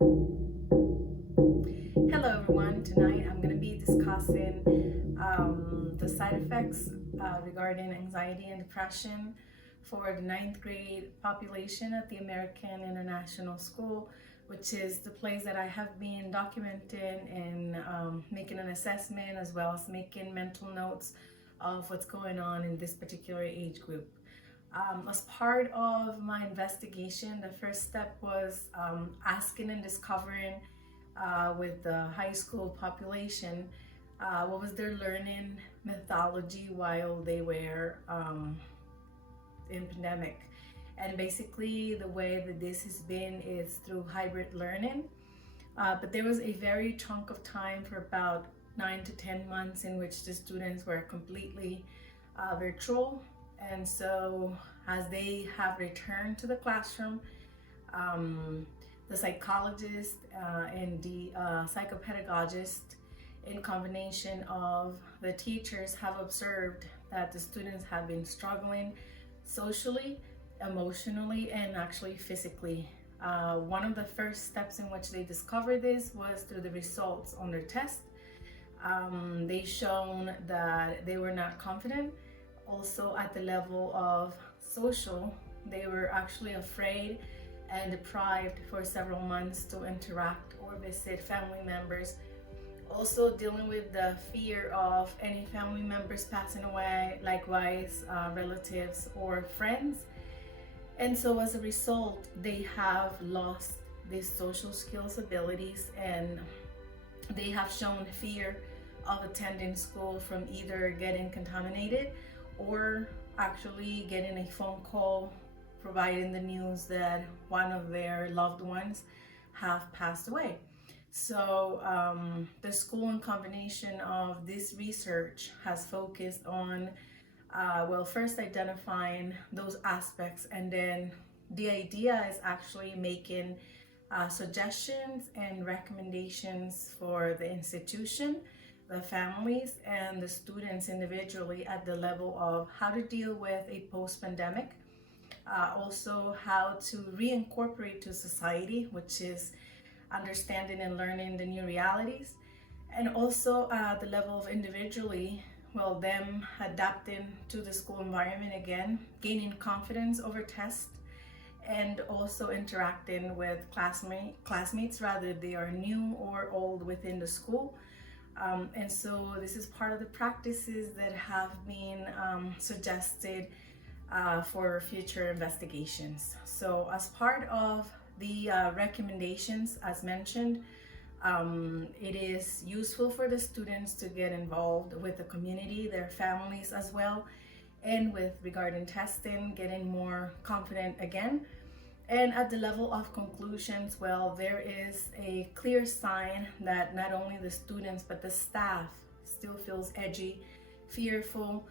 Hello everyone, tonight I'm going to be discussing the side effects regarding anxiety and depression for the ninth grade population at the American International School, which is the place that I have been documenting and making an assessment as well as making mental notes of what's going on in this particular age group. As part of my investigation, the first step was asking and discovering with the high school population what was their learning methodology while they were in pandemic. And basically the way that this has been is through hybrid learning. But there was a very chunk of time for about 9 to 10 months in which the students were completely virtual. And so as they have returned to the classroom, the psychologist and the psychopedagogist, in combination of the teachers, have observed that the students have been struggling socially, emotionally, and actually physically. One of the first steps in which they discovered this was through the results on their test. They shown that they were not confident. Also at the level of social, they were actually afraid and deprived for several months to interact or visit family members. Also dealing with the fear of any family members passing away, likewise relatives or friends. And so as a result, they have lost these social skills abilities, and they have shown fear of attending school from either getting contaminated or actually getting a phone call providing the news that one of their loved ones have passed away. So the school, in combination of this research, has focused on first identifying those aspects, and then the idea is actually making suggestions and recommendations for the institution, the families, and the students individually at the level of how to deal with a post-pandemic, also how to reincorporate to society, which is understanding and learning the new realities, and also the level of individually, them adapting to the school environment again, gaining confidence over tests, and also interacting with classmates, whether they are new or old within the school. And so this is part of the practices that have been suggested for future investigations. So as part of the recommendations, as mentioned, it is useful for the students to get involved with the community, their families as well, and with regarding testing, getting more confident again. And at the level of conclusions, there is a clear sign that not only the students but the staff still feels edgy, fearful,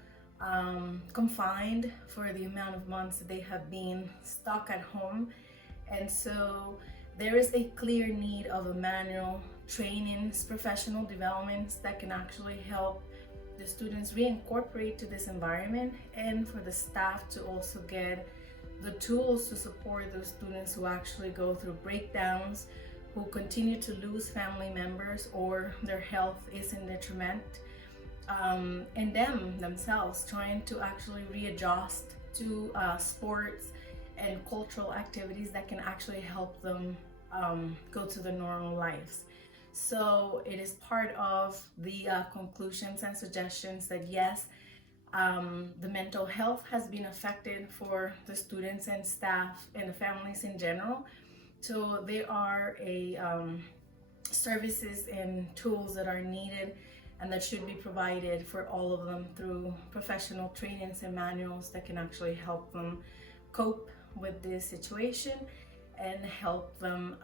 confined for the amount of months that they have been stuck at home. And so there is a clear need of a manual trainings, professional developments that can actually help the students reincorporate to this environment, and for the staff to also get the tools to support those students who actually go through breakdowns, who continue to lose family members, or their health is in detriment, and themselves trying to actually readjust to sports and cultural activities that can actually help them go to the normal lives. So it is part of the conclusions and suggestions that yes, the mental health has been affected for the students and staff and the families in general. So there are services and tools that are needed and that should be provided for all of them through professional trainings and manuals that can actually help them cope with this situation and help them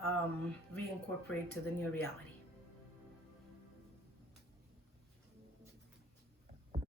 reincorporate to the new reality.